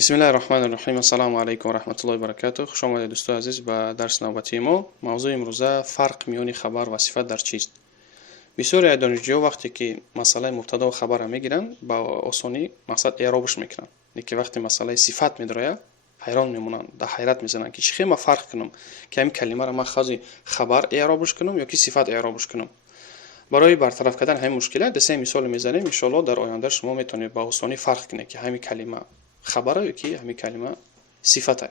بسم الله الرحمن الرحیم. السلام علیکم و رحمت الله و برکاته. خوش آمدید دوستان عزیز به درس نوبتی ما. موضوع امروزه فرق میان خبر و صفت در چیست. بسیاری دانشجویان وقتی که مسئله مبتدا و خبر میگیرن با آسانی مقصد اعرابش میکنن، لیکن وقتی مسئله صفت میدرایه حیران میمونن، در حیرت میزنن که چی ما فرق کنم که این کلمه را من خاصی خبر اعرابش کنم یا که صفت اعرابش کنم. برای برطرف کردن همین مشکلات سه مثال میزنیم. ان شاء الله در آینده شما میتونید با آسانی فرق کنید که همین کلمه خبره یا که همین کلمه صفته.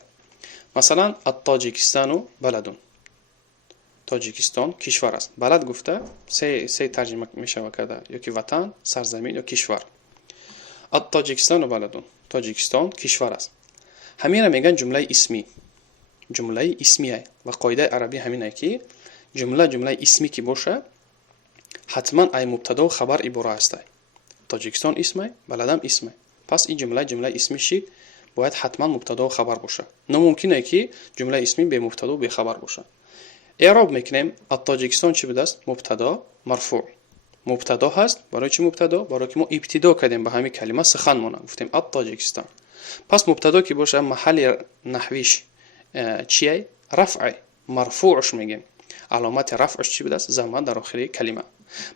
مثلا التاجیکستان بلدون، تاجیکستان کشور است. بلد گفته سه ترجمه میشه کرده، یا که وطن، سرزمین یا کشور. التاجیکستان بلدون، تاجیکستان کشور است. همین را میگن جمله اسمی. جمله اسمیه و قاعده عربی همینه که جمله اسمی که باشه حتما ای مبتدا و خبر عباره است. تاجیکستان اسمه، بلدم اسمه. پس این جمله اسمی شی باید حتما مبتدا و خبر باشه. نممکنه که جمله اسمی به مبتدا و به خبر باشه. اعراب میکنیم التاجیکستان چی بوده است؟ مبتدا مرفوع. مبتدا هست. برای چی مبتدا؟ برای که ما ابتدا کردیم به همین کلمه سخنمون، گفتیم التاجیکستان. پس مبتدا که باشه محل نحویش چیه؟ رفع. مرفوعش میگیم. علامت رفعش چی بوده است؟ ضمه در آخر کلمه.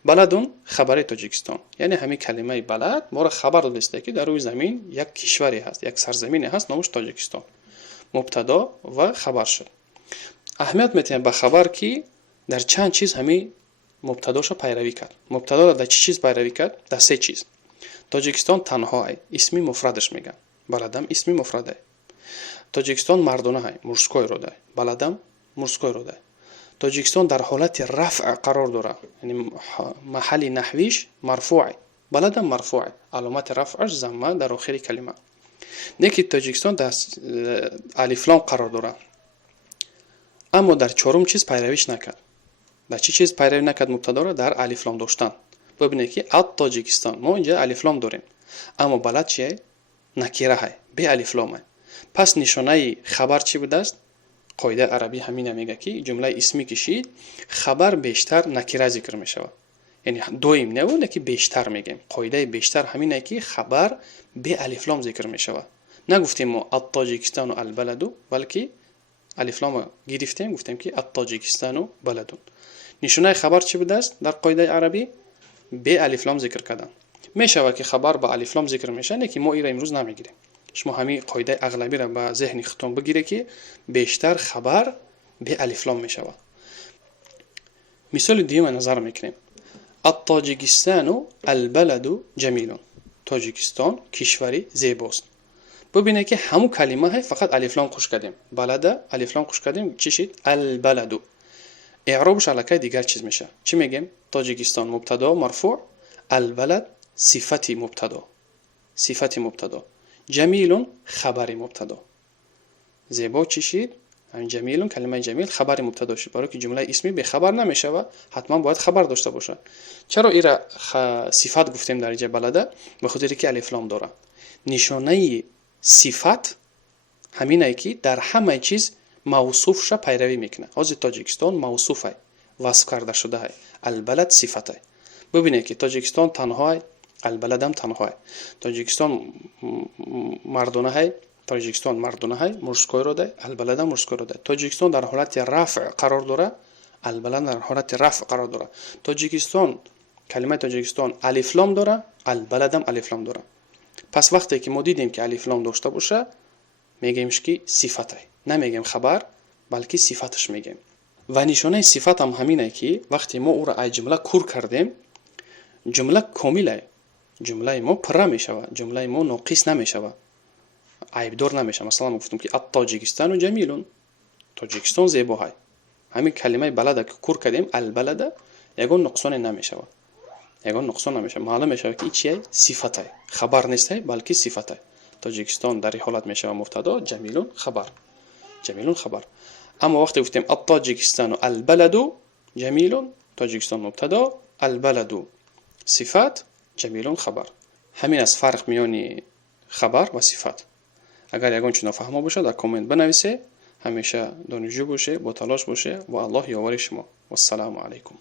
بلدون خبر تاجیکستان، یعنی همین کلمه بلد ما را خبر داده که در روی زمین یک کشوری هست، یک سرزمینی هست نامش تاجیکستان. مبتدا و خبر شد. اهمیت میتیم به خبر که در چند چیز همین مبتداش پیروی کرد. مبتدا را در چه چیز پیروی کرد؟ در سه چیز. تاجیکستان تنها ای، اسمی مفردش میگن. بلدم اسمی مفرده. تاجیکستان مردونه های، مرسکوی رو ده. بلدم مرسکوی رو ده. تاجیکستان در حالت رفع قرار داره، یعنی محل نحویش مرفوعه. بلدم مرفوعه، علامت رفعش ضمه در آخر کلمه. نیکی تاجیکستان در الف لام قرار داره، اما در چهارم چیز پیرویش نکرد. در چی چیز پیروی نکرد مبتدا را؟ در الف لام داشتن. ببینید که تاجیکستان ما اینجا الف لام داریم، اما بلد چیه؟ نکره های، به الف لامه. پس نشانه خبر چی بوده است؟ قاعده عربی همین میگه که جمله اسمی کشید خبر بیشتر نکره ذکر می شود، یعنی دویم نه که بیشتر میگیم. قاعده بیشتر همینه که خبر به الف لام ذکر می شود. نگفتیم ما التاجیکستان و البلدو، بلکه الف لام گرفتیم گفتیم که التاجیکستان و بلدون. نشانه خبر چی بوده است در قاعده عربی؟ به الف لام ذکر کردن. می شود که خبر با الف لام ذکر میشه، نه که ما این را امروز نمیگیریم. شما همین قاعده اغلبی را به ذهن خودتون بگیره که بیشتر خبر به الف لام می شود. مثال دیگه نظر میکنیم. التاجیکستان البلد جمیل. تاجیکستان کشوری زیباست. ببینید که همون کلمه های فقط الف لام خوش کردیم. بلد الف لام خوش کردیم چی شد؟ البلد. اعرابش علاقه دیگر چیز میشه. چی میگیم؟ تاجیکستان مبتدا مرفوع، البلد صفتی مبتدا. صفتی مبتدا. جمیل خبر مبتدا. زیبا چی شد؟ همین جمیل، کلمه جمیل خبر مبتدا شد. برای که جمله اسمی به خبر نمیشه و حتما باید خبر داشته باشه. چرا این را صفت گفتیم در اینجا بلده؟ به خاطر که الف لام داره. نشانه صفت همینه که در همه چیز موصوف شه پیروی میکنه. از تاجیکستان موصوفه، وصف کرده شده های. البلد صفته. ببینید که تاجیکستان تنها، البلد هم تنها. تاجیکستان مردونه های، تاجیکستان مردونه های مرسکوی رو ده، البلد هم مرسکوی رو ده. تاجیکستان در حالت رفع قرار داره، البلد در حالت رفع قرار داره. تاجیکستان کلمه تاجیکستان الف لام داره، البلد هم الف لام داره. پس وقتی که ما دیدیم که الف لام داشته باشه میگیمش که صفته، نمیگیم خبر بلکه صفتش میگیم. و نشانه صفت هم همینه که وقتی ما او را ای جمله کور کردیم جمله کامله، جمله ما پره میشود، جمله ما ناقص نمیشود، عیبدار نمیشه. مثلا گفتم که التاجیکستان جمیل، تاجیکستان زیبا های. همین کلمه بلد که کور کردیم البلد یگان نقصان نمیشود، یگان نقصان نمیشه. معلوم میشه که چیه؟ صفته، خبر نیست بلکه صفته. تاجیکستان در این حالت میشه مبتدا، جمیل خبر، جمیل خبر. اما وقتی گفتیم التاجیکستان البلد جمیل، تاجیکستان مبتدا، البلد صفت، جمیل خبر. همین از فرق میان خبر و صفت. اگر یگان چون نفهمه باشه در کامنت بنویسه. همیشه دانشجو باشه، با تلاش باشه و الله یاور شما. و السلام علیکم.